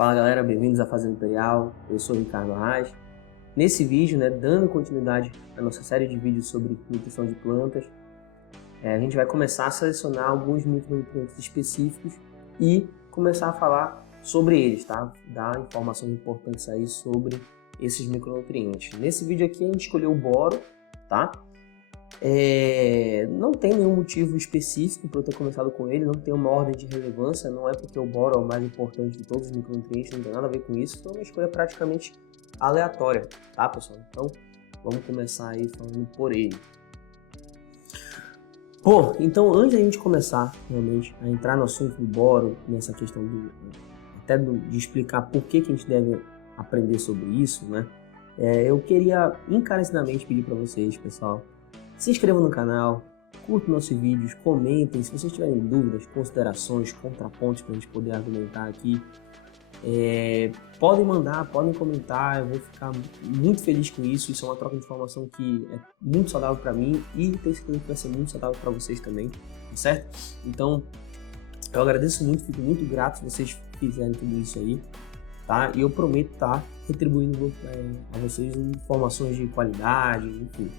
Fala galera, bem-vindos à Fazenda Imperial, eu sou o Ricardo Arraes. Nesse vídeo, dando continuidade à nossa série de vídeos sobre nutrição de plantas, a gente vai começar a selecionar alguns micronutrientes específicos e começar a falar sobre eles, tá? Dar informações importantes aí sobre esses micronutrientes. Nesse vídeo aqui a gente escolheu o boro, tá? Não tem nenhum motivo específico para eu ter começado com ele, não tem uma ordem de relevância, não é porque o boro é o mais importante de todos os micronutrientes, não tem nada a ver com isso, então é uma escolha praticamente aleatória, tá pessoal? Então vamos começar aí falando por ele. Bom, então antes da gente começar realmente a entrar no assunto do boro, nessa questão de explicar por que a gente deve aprender sobre isso, eu queria encarecidamente pedir para vocês, pessoal, se inscrevam no canal, curtam nossos vídeos, comentem, se vocês tiverem dúvidas, considerações, contrapontos para a gente poder argumentar aqui, podem mandar, podem comentar, eu vou ficar muito feliz com isso. Isso é uma troca de informação que é muito saudável para mim e tenho certeza que vai ser muito saudável para vocês também, tá certo? Então, eu agradeço muito, fico muito grato se vocês fizerem tudo isso aí, tá? E eu prometo estar retribuindo a vocês informações de qualidade, enfim,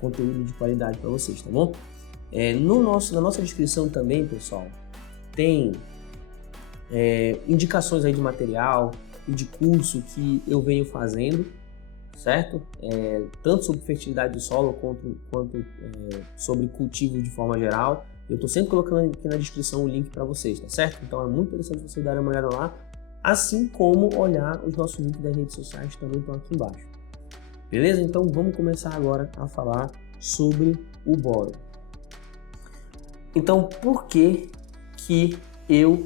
conteúdo de qualidade para vocês, tá bom? Na nossa descrição também, pessoal, tem indicações aí de material e de curso que eu venho fazendo, certo? Tanto sobre fertilidade do solo quanto sobre cultivo de forma geral. Eu estou sempre colocando aqui na descrição o link para vocês, tá certo? Então é muito interessante vocês darem uma olhada lá, assim como olhar os nossos links das redes sociais que também estão aqui embaixo. Beleza? Então vamos começar agora a falar sobre o boro. Então, por que eu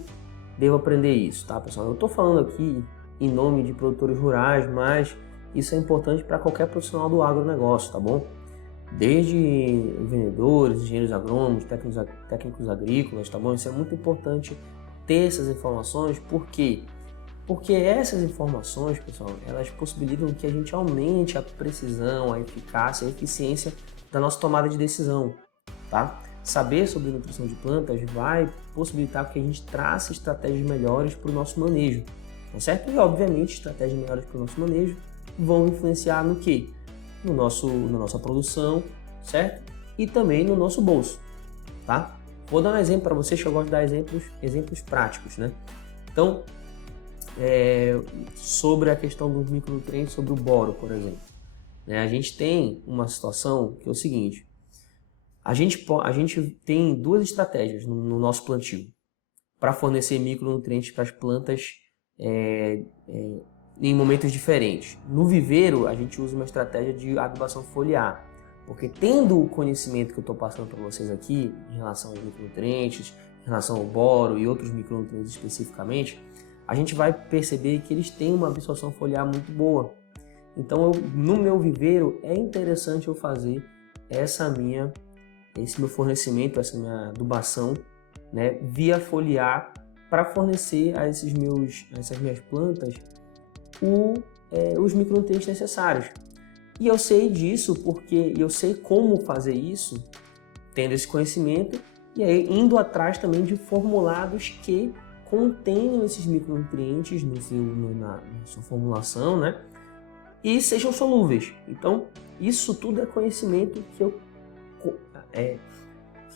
devo aprender isso, tá, pessoal? Eu estou falando aqui em nome de produtores rurais, mas isso é importante para qualquer profissional do agronegócio, tá bom? Desde vendedores, engenheiros agrônomos, técnicos agrícolas, tá bom? Isso é muito importante ter essas informações, por quê? Porque essas informações, pessoal, elas possibilitam que a gente aumente a precisão, a eficácia, a eficiência da nossa tomada de decisão, tá? Saber sobre nutrição de plantas vai possibilitar que a gente trace estratégias melhores para o nosso manejo, tá certo? E, obviamente, estratégias melhores para o nosso manejo vão influenciar no quê? Na nossa produção, certo? E também no nosso bolso, tá? Vou dar um exemplo para vocês, que eu gosto de dar exemplos práticos, Então, sobre a questão dos micronutrientes, sobre o boro, por exemplo. A gente tem uma situação que é o seguinte: a gente tem duas estratégias no nosso plantio para fornecer micronutrientes para as plantas em momentos diferentes. No viveiro, a gente usa uma estratégia de adubação foliar, porque tendo o conhecimento que eu estou passando para vocês aqui em relação aos micronutrientes, em relação ao boro e outros micronutrientes especificamente, a gente vai perceber que eles têm uma absorção foliar muito boa. Então, no meu viveiro, é interessante eu fazer esse meu fornecimento, essa minha adubação, via foliar, para fornecer a essas minhas plantas os micronutrientes necessários. E eu sei disso porque eu sei como fazer isso, tendo esse conhecimento, e aí indo atrás também de formulados que contenham esses micronutrientes na sua formulação, e sejam solúveis. Então, isso tudo é conhecimento que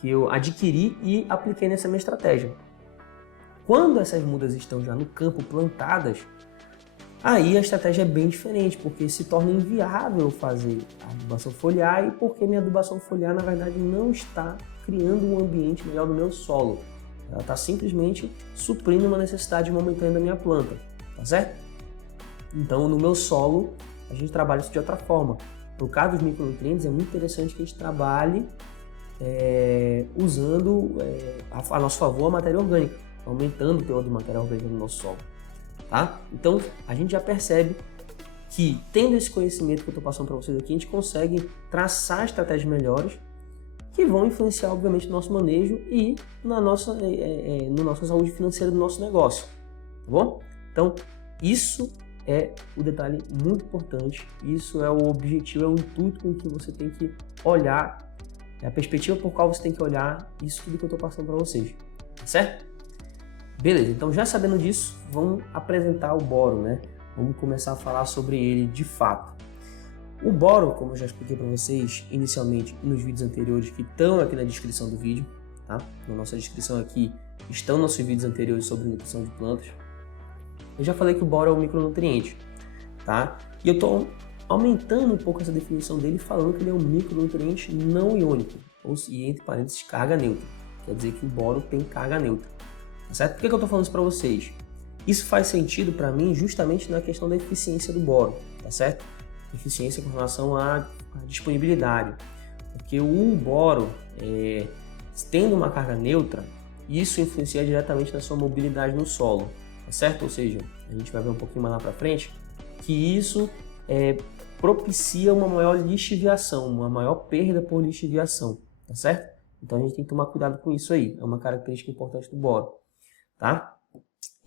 eu adquiri e apliquei nessa minha estratégia. Quando essas mudas estão já no campo plantadas, aí a estratégia é bem diferente, porque se torna inviável fazer a adubação foliar, e porque minha adubação foliar, na verdade, não está criando um ambiente melhor no meu solo. Ela está simplesmente suprindo uma necessidade momentânea da minha planta, tá certo? Então, no meu solo, a gente trabalha isso de outra forma. No caso dos micronutrientes, é muito interessante que a gente trabalhe usando a nosso favor a matéria orgânica, aumentando o teor de matéria orgânica no nosso solo, tá? Então, a gente já percebe que, tendo esse conhecimento que eu estou passando para vocês aqui, a gente consegue traçar estratégias melhores que vão influenciar, obviamente, no nosso manejo e na nossa saúde financeira do nosso negócio, tá bom? Então, isso é o detalhe muito importante, isso é o objetivo, é o intuito com que você tem que olhar, é a perspectiva por qual você tem que olhar isso tudo que eu estou passando para vocês, tá certo? Beleza, então já sabendo disso, vamos apresentar o boro, né? Vamos começar a falar sobre ele de fato. O boro, como eu já expliquei para vocês inicialmente nos vídeos anteriores que estão aqui na descrição do vídeo, tá? Na nossa descrição aqui estão nossos vídeos anteriores sobre nutrição de plantas. Eu já falei que o boro é um micronutriente, tá? E eu estou aumentando um pouco essa definição dele, falando que ele é um micronutriente não iônico, ou entre parênteses, carga neutra. Quer dizer que o boro tem carga neutra, tá certo? Por que eu estou falando isso para vocês? Isso faz sentido para mim justamente na questão da eficiência do boro, tá certo? Eficiência com relação à disponibilidade, porque o boro, tendo uma carga neutra, isso influencia diretamente na sua mobilidade no solo, tá certo? Ou seja, a gente vai ver um pouquinho mais lá para frente, que isso propicia uma maior lixiviação, uma maior perda por lixiviação, tá certo? Então a gente tem que tomar cuidado com isso aí, é uma característica importante do boro, tá?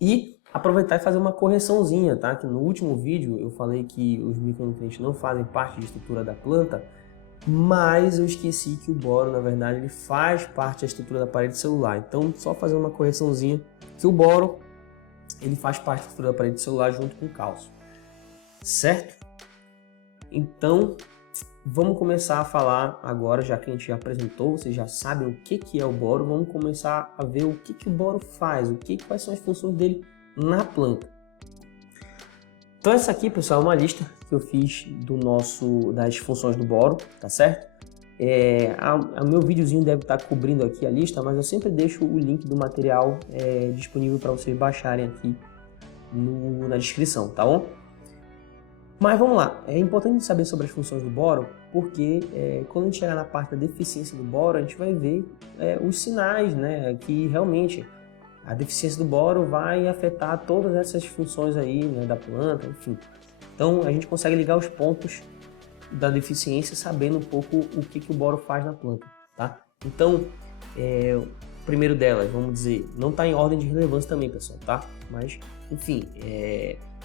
E aproveitar e fazer uma correçãozinha, tá? Que no último vídeo eu falei que os micronutrientes não fazem parte da estrutura da planta, mas eu esqueci que o boro, na verdade, ele faz parte da estrutura da parede celular. Então, só fazer uma correçãozinha, que o boro, ele faz parte da estrutura da parede celular junto com o cálcio, certo? Então, vamos começar a falar agora, já que a gente já apresentou, vocês já sabem o que é o boro, vamos começar a ver o que o boro faz, quais são as funções dele na planta. Então essa aqui, pessoal, é uma lista que eu fiz das funções do boro, tá certo? O meu videozinho deve estar cobrindo aqui a lista, mas eu sempre deixo o link do material disponível para vocês baixarem aqui na descrição, tá bom? Mas vamos lá, é importante saber sobre as funções do boro, porque quando a gente chegar na parte da deficiência do boro, a gente vai ver os sinais, né, que realmente a deficiência do boro vai afetar todas essas funções aí, né, da planta, enfim. Então a gente consegue ligar os pontos da deficiência sabendo um pouco o que o boro faz na planta, tá? Então, o primeiro delas, vamos dizer, não está em ordem de relevância também, pessoal, tá? Mas, enfim,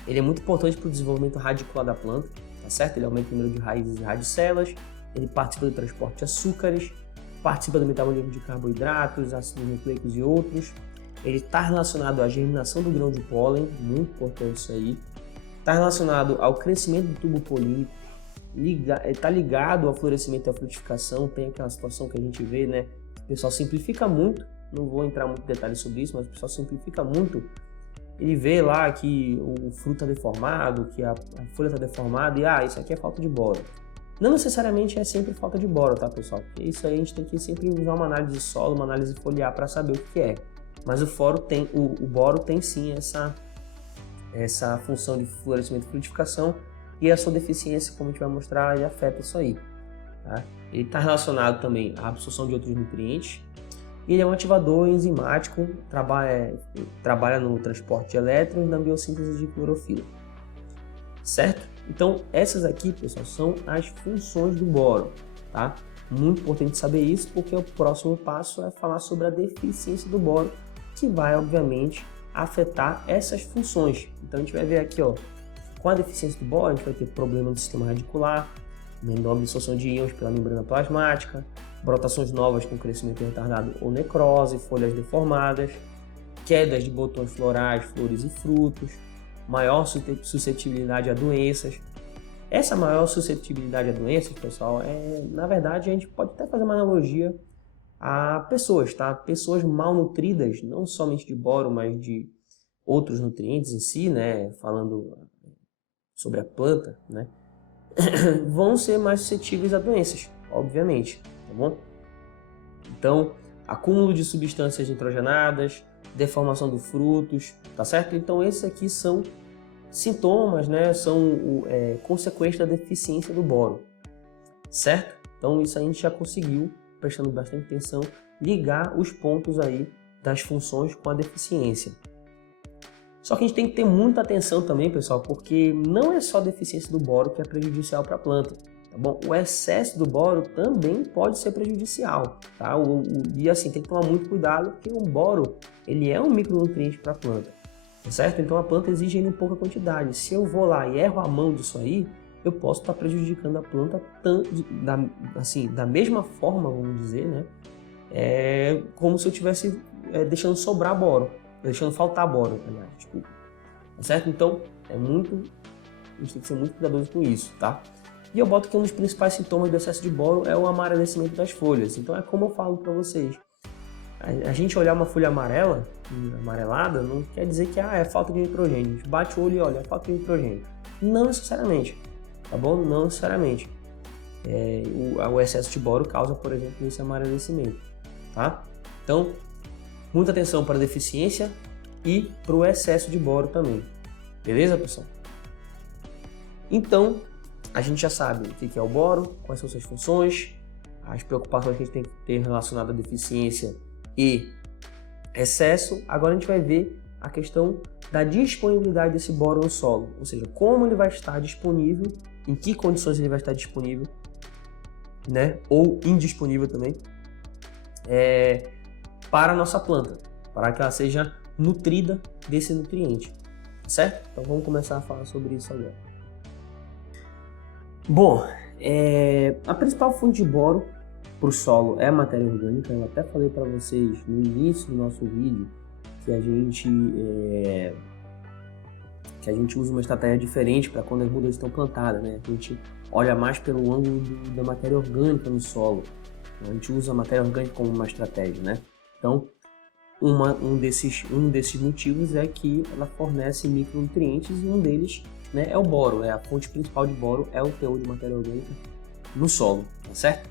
ele é muito importante para o desenvolvimento radicular da planta, tá certo? Ele aumenta o número de raízes e radicelas, ele participa do transporte de açúcares, participa do metabolismo de carboidratos, ácidos nucleicos e outros. Ele está relacionado à germinação do grão de pólen, muito importante isso aí. Está relacionado ao crescimento do tubo polínico, está ligado ao florescimento e à frutificação. Tem aquela situação que a gente vê, né? O pessoal simplifica muito, não vou entrar muito em detalhes sobre isso, mas o pessoal simplifica muito. Ele vê lá que o fruto está deformado, que a folha está deformada e isso aqui é falta de boro. Não necessariamente é sempre falta de boro, tá, pessoal? Porque isso aí a gente tem que sempre usar uma análise de solo, uma análise foliar para saber o que é. Mas o boro tem sim essa função de florescimento e frutificação, e a sua deficiência, como a gente vai mostrar, ele afeta isso aí, tá? Ele está relacionado também à absorção de outros nutrientes. Ele é um ativador enzimático, trabalha no transporte de elétrons e na biossíntese de clorofila, certo? Então essas aqui, pessoal, são as funções do boro, tá? Muito importante saber isso, porque o próximo passo é falar sobre a deficiência do boro, que vai, obviamente, afetar essas funções. Então a gente vai ver aqui, ó, com a deficiência do boro, a gente vai ter problema do sistema radicular, menor absorção de íons pela membrana plasmática, brotações novas com crescimento retardado ou necrose, folhas deformadas, quedas de botões florais, flores e frutos, maior suscetibilidade a doenças. Essa maior suscetibilidade a doenças, pessoal, na verdade, a gente pode até fazer uma analogia a pessoas, tá? Pessoas malnutridas, não somente de boro, mas de outros nutrientes em si, né? Falando sobre a planta, né? Vão ser mais suscetíveis a doenças, obviamente, tá bom? Então, acúmulo de substâncias nitrogenadas, deformação dos frutos, tá certo? Então, esses aqui são sintomas, né? São consequências da deficiência do boro, certo? Então, isso a gente já conseguiu, prestando bastante atenção, ligar os pontos aí das funções com a deficiência. Só que a gente tem que ter muita atenção também, pessoal, porque não é só a deficiência do boro que é prejudicial para a planta, tá bom? O excesso do boro também pode ser prejudicial, tá? E assim, tem que tomar muito cuidado, porque o boro, ele é um micronutriente para a planta, tá certo? Então a planta exige ele em pouca quantidade. Se eu vou lá e erro a mão disso aí, eu posso estar prejudicando a planta da mesma forma, vamos dizer, né? Como se eu estivesse deixando sobrar boro. deixando faltar boro, aliás, desculpa. Tá certo? Então, a gente tem que ser muito cuidadoso com isso, tá? E eu boto que um dos principais sintomas do excesso de boro é o amarelecimento das folhas. Então, é como eu falo para vocês. A gente olhar uma folha amarelada, não quer dizer que é falta de nitrogênio. A gente bate o olho e olha, é falta de nitrogênio. Não necessariamente, tá bom? Não necessariamente. O excesso de boro causa, por exemplo, esse amarelecimento, tá? Então, muita atenção para a deficiência e para o excesso de boro também. Beleza, pessoal? Então, a gente já sabe o que é o boro, quais são suas funções, as preocupações que a gente tem que ter relacionadas à deficiência e excesso. Agora a gente vai ver a questão da disponibilidade desse boro no solo, ou seja, como ele vai estar disponível, em que condições ele vai estar disponível, né, ou indisponível também, para a nossa planta, para que ela seja nutrida desse nutriente, certo? Então vamos começar a falar sobre isso agora. Bom, a principal fonte de boro para o solo é a matéria orgânica. Eu até falei para vocês no início do nosso vídeo que a gente usa uma estratégia diferente para quando as mudas estão plantadas, né? A gente olha mais pelo ângulo da matéria orgânica no solo. A gente usa a matéria orgânica como uma estratégia, né? Então, um desses motivos é que ela fornece micronutrientes e um deles, né, é o boro. A fonte principal de boro é o teor de matéria orgânica no solo, tá certo?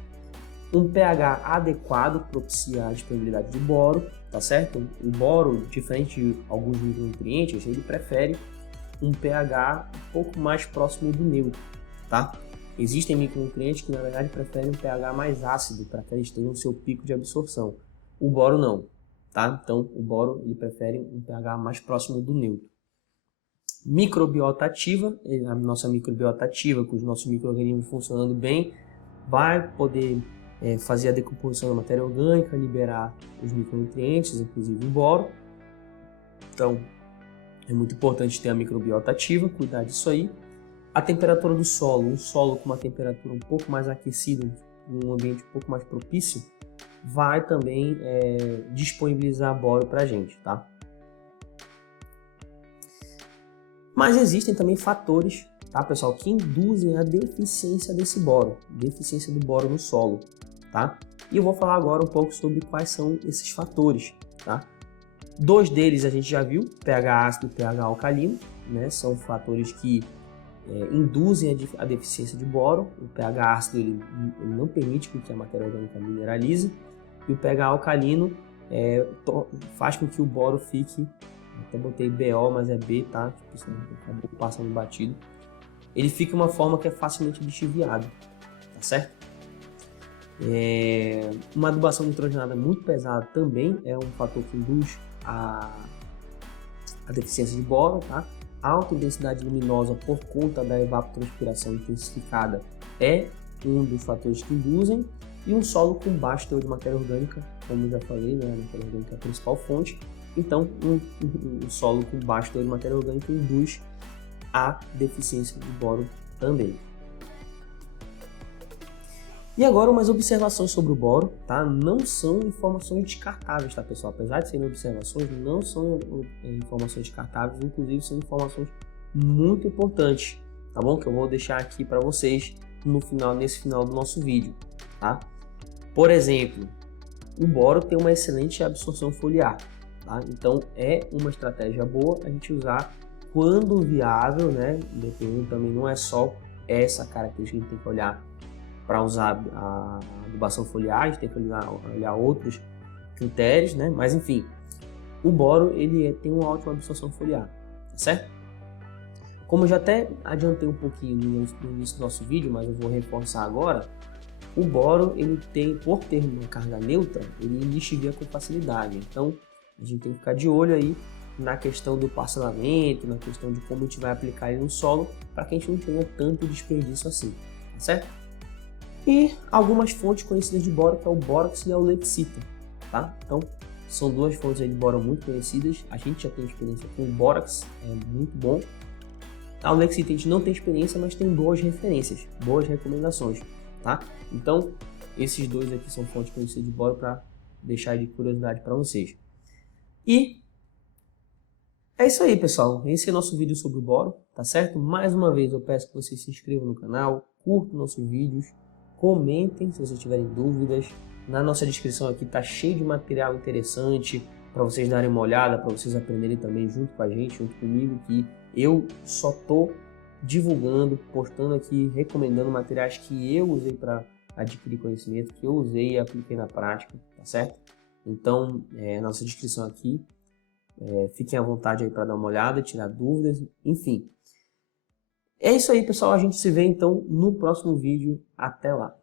Um pH adequado propicia a disponibilidade de boro, tá certo? O boro, diferente de alguns micronutrientes, ele prefere um pH um pouco mais próximo do neutro, tá? Existem micronutrientes que na verdade preferem um pH mais ácido para que eles tenham o seu pico de absorção. O boro não, tá? Então o boro ele prefere um pH mais próximo do neutro. Microbiota ativa, a nossa microbiota ativa, com os nossos micro-organismos funcionando bem, vai poder fazer a decomposição da matéria orgânica, liberar os micronutrientes, inclusive o boro. Então, é muito importante ter a microbiota ativa, cuidar disso aí. A temperatura do solo, um solo com uma temperatura um pouco mais aquecida, um ambiente um pouco mais propício, vai também disponibilizar boro para a gente, tá? Mas existem também fatores, tá, pessoal, que induzem a deficiência desse boro, deficiência do boro no solo, tá? E eu vou falar agora um pouco sobre quais são esses fatores, tá? Dois deles a gente já viu, pH ácido e pH alcalino, né? São fatores que induzem a deficiência de boro. O pH ácido ele não permite que a matéria orgânica mineralize, e o pH alcalino faz com que o boro fique, até botei BO, mas é B, tá? Tipo, acabou passando batido. Ele fica uma forma que é facilmente lixiviado, tá certo? Uma adubação nitrogenada muito pesada também é um fator que induz a deficiência de boro, tá? Alta intensidade luminosa por conta da evapotranspiração intensificada é um dos fatores que induzem, e um solo com baixo teor de matéria orgânica, como eu já falei, né? A matéria orgânica é a principal fonte, então um solo com baixo teor de matéria orgânica induz a deficiência de boro também. E agora umas observações sobre o boro, tá? Não são informações descartáveis, tá, pessoal? Apesar de serem observações, não são informações descartáveis, inclusive são informações muito importantes, tá bom? Que eu vou deixar aqui para vocês nesse final do nosso vídeo, tá? Por exemplo, o boro tem uma excelente absorção foliar, tá? Então é uma estratégia boa a gente usar quando viável, né? Dependendo também, não é só essa característica que a gente tem que olhar para usar a adubação foliar, a gente tem que olhar outros critérios, né? Mas enfim, o boro ele tem uma ótima absorção foliar, tá certo? Como eu já até adiantei um pouquinho no início do nosso vídeo, mas eu vou reforçar agora, o boro ele tem, por ter uma carga neutra, ele lixivia com facilidade. Então a gente tem que ficar de olho aí na questão do parcelamento, na questão de como a gente vai aplicar ele no solo, para que a gente não tenha tanto desperdício assim, tá certo? E algumas fontes conhecidas de boro, que é o bórax e a lexita, tá? Então, são duas fontes aí de boro muito conhecidas. A gente já tem experiência com o bórax, é muito bom. A lexita a gente não tem experiência, mas tem boas referências, boas recomendações, tá? Então, esses dois aqui são fontes conhecidas de boro para deixar de curiosidade para vocês. E É isso aí, pessoal. Esse é nosso vídeo sobre o boro, tá certo? Mais uma vez eu peço que vocês se inscrevam no canal, curtam nossos vídeos, comentem se vocês tiverem dúvidas. Na nossa descrição aqui tá cheio de material interessante para vocês darem uma olhada, para vocês aprenderem também junto com a gente, junto comigo, que eu só tô divulgando, postando aqui, recomendando materiais que eu usei para adquirir conhecimento, que eu usei e apliquei na prática, tá certo? Então, nossa descrição aqui, fiquem à vontade aí para dar uma olhada, tirar dúvidas, enfim. É isso aí, pessoal. A gente se vê então no próximo vídeo. Até lá!